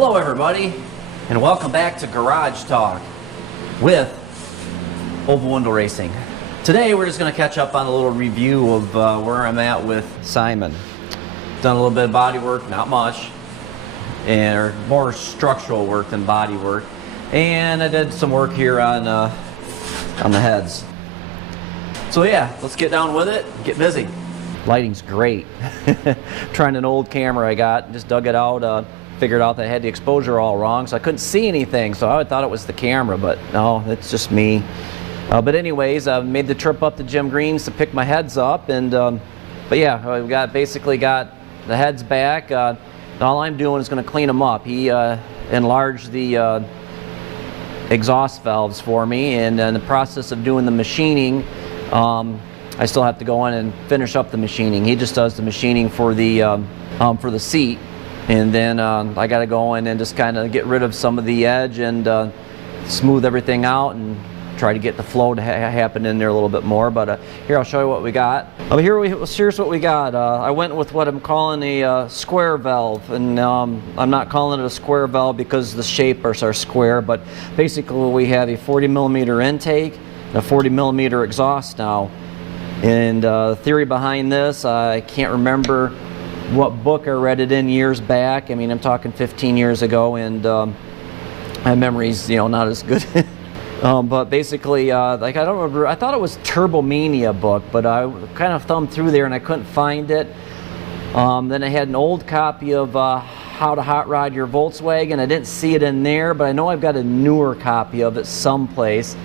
Hello everybody, and welcome back to Garage Talk with Oval Window Racing. Today we're just going to catch up on a little review of where I'm at with Simon. Done a little bit of body work, not much, or more structural work than body work. And I did some work here on the heads. So yeah, let's get down with it, get busy. Lighting's great. Trying an old camera I got, just dug it out, figured out that I had the exposure all wrong, so I couldn't see anything, so I thought it was the camera, but no, it's just me. But anyways, I made the trip up to Jim Green's to pick my heads up, and but yeah, we basically got the heads back. All I'm doing is going to clean them up. He enlarged the exhaust valves for me, and in the process of doing the machining, I still have to go in and finish up the machining. He just does the machining for the seat. And then I got to go in and just kind of get rid of some of the edge and smooth everything out and try to get the flow to happen in there a little bit more. But here, I'll show you what we got. Here's what we got. I went with what I'm calling a square valve, and I'm not calling it a square valve because the shapes are square, but basically we have a 40 millimeter intake and a 40 millimeter exhaust now. And the theory behind this, I can't remember what book I read it in years back. I mean, I'm talking 15 years ago, and my memory's, not as good. But basically, like, I don't remember, I thought it was Turbomania book, but I kind of thumbed through there and I couldn't find it. Then I had an old copy of How to Hot Rod Your Volkswagen. I didn't see it in there, but I know I've got a newer copy of it someplace,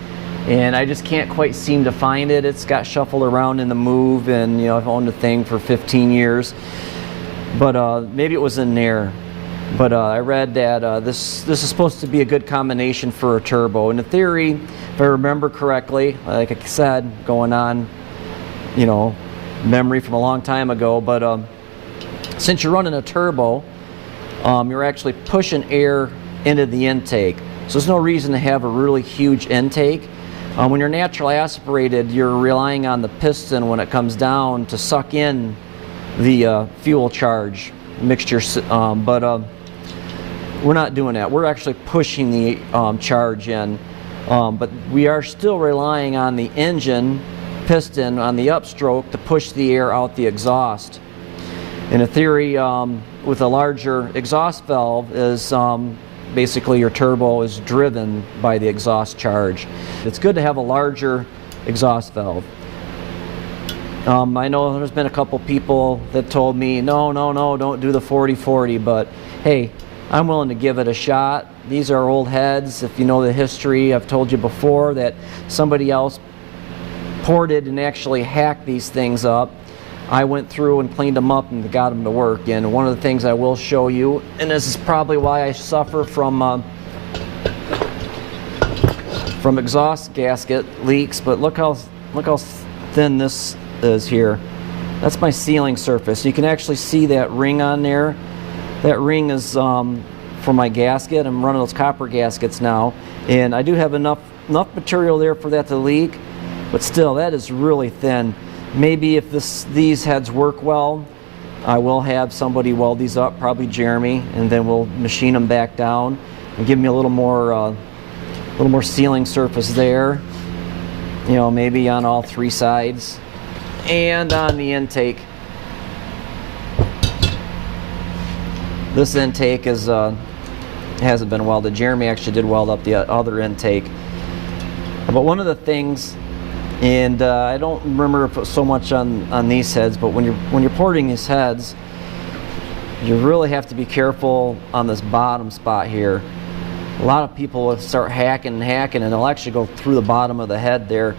and I just can't quite seem to find it. It's got shuffled around in the Move, and I've owned the thing for 15 years. But maybe it was in there. But I read that this is supposed to be a good combination for a turbo. In the theory, if I remember correctly, like I said, going on, memory from a long time ago. But since you're running a turbo, you're actually pushing air into the intake. So there's no reason to have a really huge intake. When you're naturally aspirated, you're relying on the piston when it comes down to suck in the fuel charge mixture, but we're not doing that. We're actually pushing the charge in, but we are still relying on the engine piston on the upstroke to push the air out the exhaust. In a theory, with a larger exhaust valve, is basically your turbo is driven by the exhaust charge. It's good to have a larger exhaust valve. I know there's been a couple people that told me, no, don't do the 40-40, but hey, I'm willing to give it a shot. These are old heads. If you know the history, I've told you before that somebody else ported and actually hacked these things up. I went through and cleaned them up and got them to work. And one of the things I will show you, and this is probably why I suffer from exhaust gasket leaks, but look how thin this is here. That's my sealing surface. You can actually see that ring on there. That ring is for my gasket. I'm running those copper gaskets now, and I do have enough material there for that to leak, but still, that is really thin. Maybe if these heads work well, I will have somebody weld these up, probably Jeremy, and then we'll machine them back down and give me a little more sealing surface there. Maybe on all three sides. And on the intake, this intake hasn't been welded. Jeremy actually did weld up the other intake. But one of the things, and I don't remember if it was so much on these heads, but when you're porting these heads, you really have to be careful on this bottom spot here. A lot of people will start hacking, and they'll actually go through the bottom of the head there.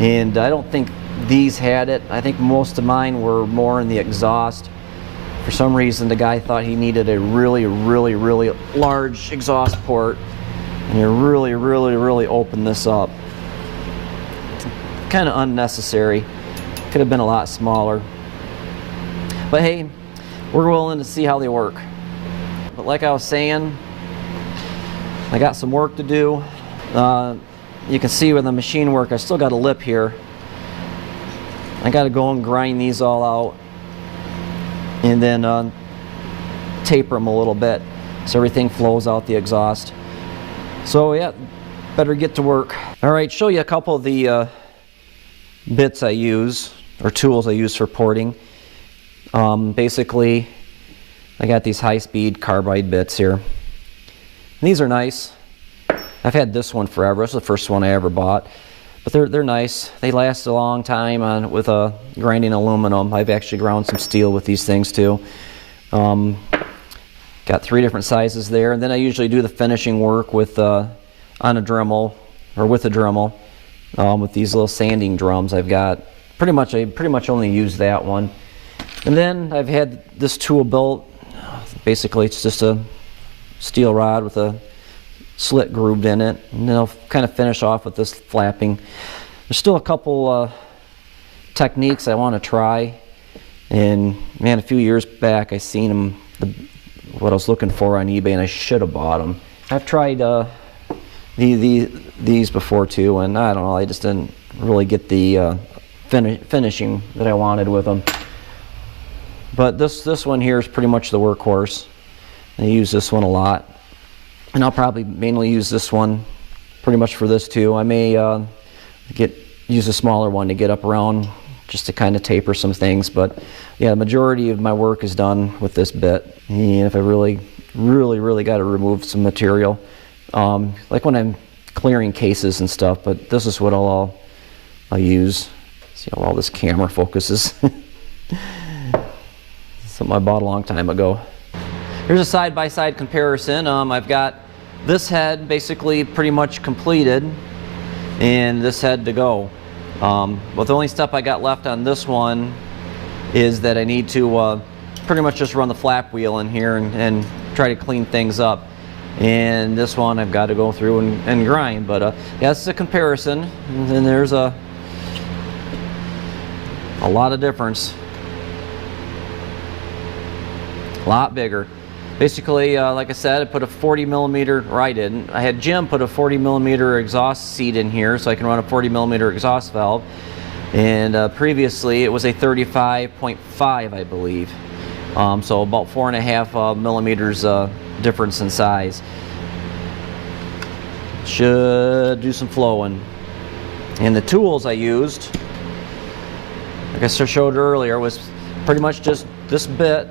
And I don't think these had it. I think most of mine were more in the exhaust. For some reason, the guy thought he needed a really large exhaust port, and you really open this up. Kind of unnecessary. Could have been a lot smaller. But hey, we're willing to see how they work. But like I was saying, I got some work to do. You can see with the machine work, I still got a lip here. I got to go and grind these all out and then taper them a little bit. so everything flows out the exhaust. So yeah, better get to work. All right, show you a couple of the bits I use, or tools I use for porting. Basically, I got these high-speed carbide bits here. And these are nice. I've had this one forever. This is the first one I ever bought. But they're nice. They last a long time with grinding aluminum. I've actually ground some steel with these things too. Got 3 different sizes there, and then I usually do the finishing work with on a Dremel, or with a Dremel, with these little sanding drums I've got. I pretty much only use that one. And then I've had this tool built. Basically, it's just a steel rod with a slit grooved in it, and then I'll kind of finish off with this flapping. There's still a couple techniques I want to try, and man, a few years back I seen them, what I was looking for on eBay, and I should have bought them. I've tried these before too, and I don't know, I just didn't really get the finishing that I wanted with them. But this one here is pretty much the workhorse. I use this one a lot, and I'll probably mainly use this one pretty much for this too. I may use a smaller one to get up around, just to kind of taper some things. But yeah, the majority of my work is done with this bit. And if I really got to remove some material, like when I'm clearing cases and stuff, but this is what I'll use. See how all this camera focuses. Something I bought a long time ago. Here's a side-by-side comparison. I've got this head basically pretty much completed, and this head to go. But the only step I got left on this one is that I need to pretty much just run the flap wheel in here and try to clean things up. And this one I've got to go through and grind. But yeah, it's a comparison, and then there's a lot of difference. A lot bigger. Basically, like I said, I put a 40mm, or I didn't. I had Jim put a 40mm exhaust seat in here so I can run a 40mm exhaust valve. And previously it was a 35.5, I believe. So about 4.5 millimeters difference in size. Should do some flowing. And the tools I used, like I showed earlier, was pretty much just this bit.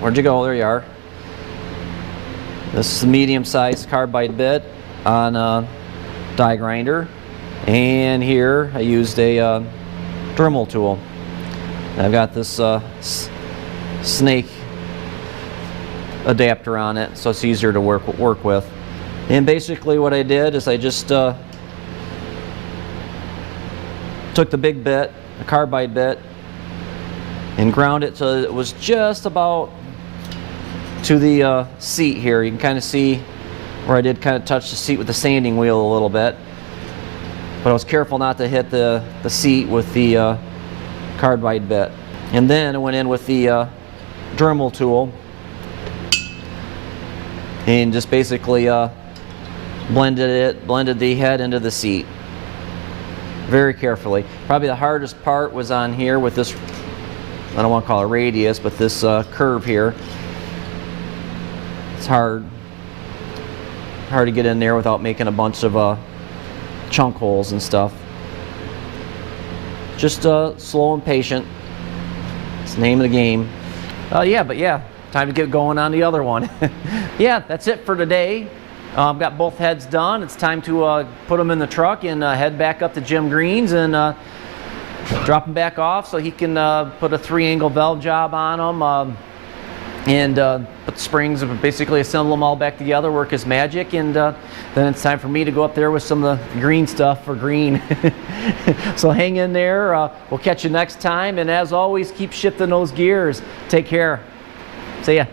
Where'd you go? There you are. This is a medium-sized carbide bit on a die grinder, and here I used a Dremel tool. I've got this snake adapter on it, so it's easier to work with. And basically what I did is I just took the big bit, the carbide bit, and ground it so it was just about to the seat here. You can kind of see where I did kind of touch the seat with the sanding wheel a little bit, but I was careful not to hit the seat with the carbide bit. And then I went in with the Dremel tool and just basically blended the head into the seat very carefully. Probably the hardest part was on here with this, I don't want to call it radius, but this curve here. It's hard to get in there without making a bunch of chunk holes and stuff. Just slow and patient. It's the name of the game. Yeah, time to get going on the other one. Yeah, that's it for today. I've got both heads done. It's time to put them in the truck and head back up to Jim Green's and drop them back off so he can put a 3-angle valve job on them. And put springs and basically assemble them all back together, work his magic, and then it's time for me to go up there with some of the green stuff for green. So hang in there. We'll catch you next time, and as always, keep shifting those gears. Take care. See ya.